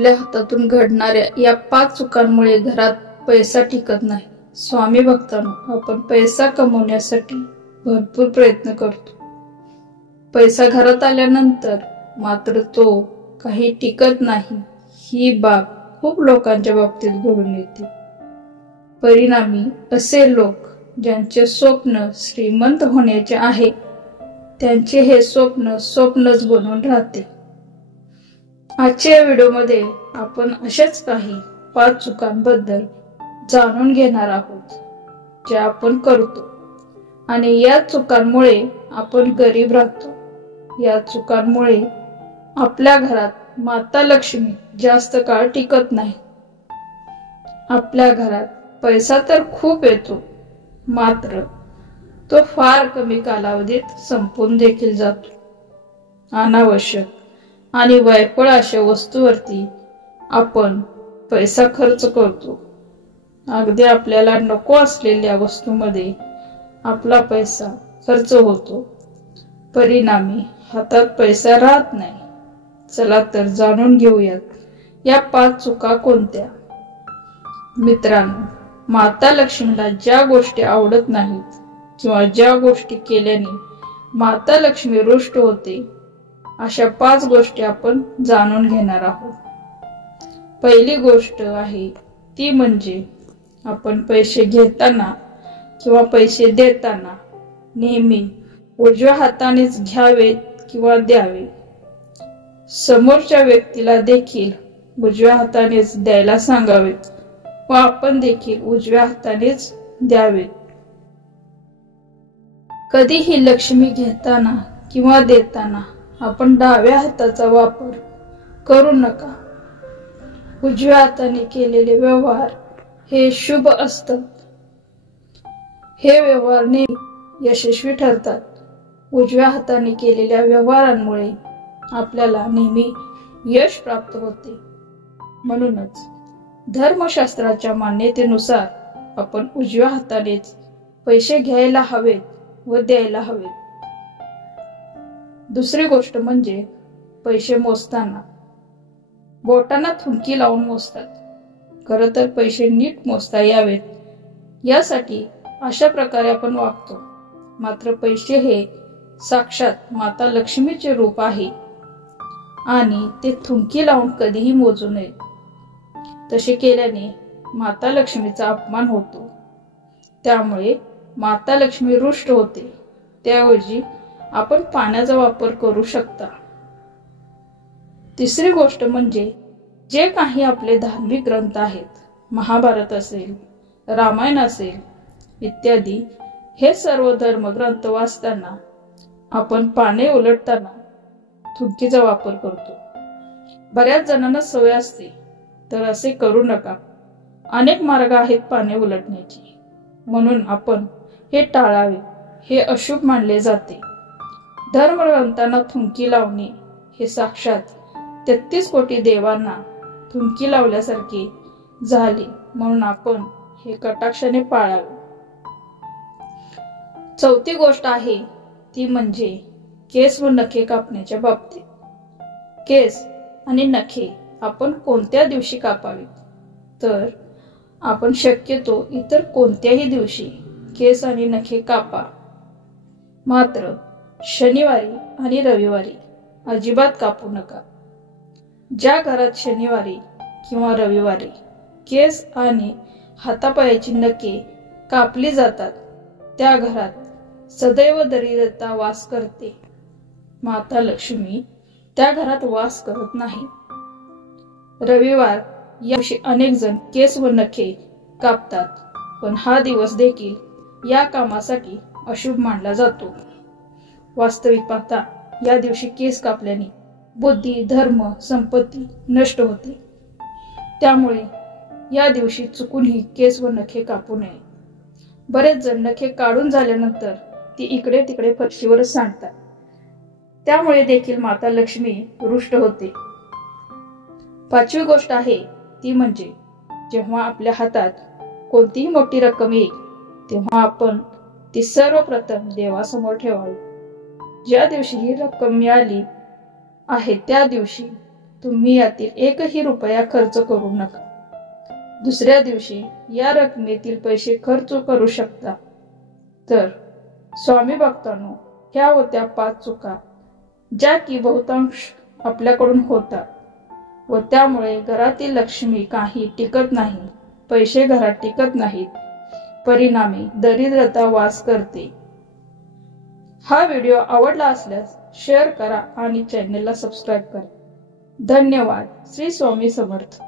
आपल्या हातातून घडणाऱ्या या 5 चुकांमुळे घरात पैसा टिकत नाही। स्वामी भक्तांनो, आपण पैसा कमवण्यासाठी भरपूर प्रयत्न करतो। पैसा घरात आल्यानंतर मात्र तो काही टिकत नाही, ही बाब खूप लोकांच्या बाबतीत घडून येते। परिणामी असे लोक ज्यांचे स्वप्न श्रीमंत होण्याचे आहे, त्यांचे हे स्वप्न स्वप्नच बनून राहते। आजच्या व्हिडिओमध्ये आपण अशाच काही 5 चुकांबद्दल जाणून घेणार आहोत, ज्या आपण करतो आणि या चुकांमुळे आपण गरीब राहतो। या चुकांमुळे आपल्या घरात माता लक्ष्मी जास्त काळ टिकत नाही। आपल्या घरात पैसा तर खूप येतो, मात्र तो फार कमी कालावधीत संपून देखील जातो। अनावश्यक आणि वायफळ अशा वस्तूंवरती आपण पैसा खर्च करतो। अगदी आपल्याला नको असलेल्या वस्तूंमध्ये आपला पैसा खर्च होतो, परिणामी हातात पैसा राहत नाही। चला तर जाणून घेऊयात या 5 चुका कोणत्या। मित्रांनो, माता लक्ष्मीला ज्या गोष्टी आवडत नाहीत किंवा ज्या गोष्टी केल्याने माता लक्ष्मी रुष्ट होते, अशा 5 गोष्टी आपण जाणून घेणार आहोत। पहिली गोष्ट आहे ती म्हणजे आपण पैसे घेताना किंवा पैसे देताना नेहमी उजव्या हातानेच घ्यावेत किंवा द्यावे। समोरच्या व्यक्तीला देखील उजव्या हातानेच द्यायला सांगावेत व आपण देखील उजव्या हातानेच द्यावेत। कधीही लक्ष्मी घेताना किंवा देताना आपण डाव्या हाताचा वापर करू नका। उजव्या हाताने केलेले व्यवहार हे शुभ असतात। हे व्यवहार नेहमी यशस्वी ठरतात। उजव्या हाताने केलेल्या व्यवहारांमुळे आपल्याला नेहमी यश प्राप्त होते। म्हणूनच धर्मशास्त्राच्या मान्यतेनुसार आपण उजव्या हातानेच पैसे घ्यायला हवेत व द्यायला हवेत। दुसरी गोष्ट म्हणजे पैसे मोजताना बोटांना थुंकी लावून मोजतात। खरं तर पैसे नीट मोजता यावेत यासाठी अशा प्रकारे आपण वागतो, मात्र पैसे हे साक्षात माता लक्ष्मीचे रूप आहे आणि ते थुंकी लावून कधीही मोजू नये। तसे केल्याने माता लक्ष्मीचा अपमान होतो, त्यामुळे माता लक्ष्मी रुष्ट होते। त्याऐवजी आपण पाण्याचा वापर करू शकता। तिसरी गोष्ट म्हणजे जे काही आपले धार्मिक ग्रंथ आहेत, महाभारत असेल, रामायण असेल इत्यादी, हे सर्व धर्मग्रंथ वाचताना आपण पाने उलटताना थुंकीचा वापर करतो। बऱ्याच जणांना सवय असते, तर असे करू नका। अनेक मार्ग आहेत पाने उलटण्याची, म्हणून आपण हे टाळावे। हे अशुभ मानले जाते। धर्मग्रंथांना थुंकी लावणे हे साक्षात 33 कोटी देवांना थुंकी लावल्यासारखे झाले, म्हणून आपण हे कटाक्षाने पाळावे। चौथी गोष्ट आहे ती म्हणजे केस व नखे कापण्याच्या बाबतीत। केस आणि नखे आपण कोणत्या दिवशी कापावे, तर आपण शक्यतो इतर कोणत्याही दिवशी केस आणि नखे कापा, मात्र शनिवारी आणि रविवारी अजिबात कापू नका। ज्या घरात शनिवारी किंवा रविवारी केस आणि हातापायाची नखे कापली जातात, त्या घरात सदैव दरिद्रता वास करते। माता लक्ष्मी त्या घरात वास करत नाही। रविवार या दिवशी अनेक जण केस व नखे कापतात, पण हा दिवस देखील या कामासाठी अशुभ मानला जातो। वास्तविक पाहता या दिवशी केस कापल्याने बुद्धी, धर्म, संपत्ती नष्ट होते। त्यामुळे या दिवशी चुकूनही केस व नखे कापू नये। बरेच जण नखे काढून झाल्यानंतर ती इकडे तिकडे फरशीवरच सांडतात, त्यामुळे देखील माता लक्ष्मी रुष्ट होते। 5वी गोष्ट आहे ती म्हणजे जेव्हा आपल्या हातात कोणतीही मोठी रक्कम येईल, तेव्हा आपण ती सर्वप्रथम देवासमोर ठेवावी। ज्या दिवशी ही रक्कम मिळाली आहे त्या दिवशी तुम्ही यातील एकही रुपया खर्च करू नका. दुसऱ्या दिवशी या रकमेतील पैसे खर्च करू शकता. तर स्वामी भक्तांनो, ह्या होत्या 5 चुका ज्या की बहुतांश आपल्याकडून होतात व त्यामुळे घरातील लक्ष्मी काही टिकत नाही, पैसे घरात टिकत नाहीत, परिणामी दरिद्रता वास करते. हा व्हिडिओ आवडला असल्यास शेअर करा आणि चॅनेलला सबस्क्राईब करा. धन्यवाद. श्री स्वामी समर्थ.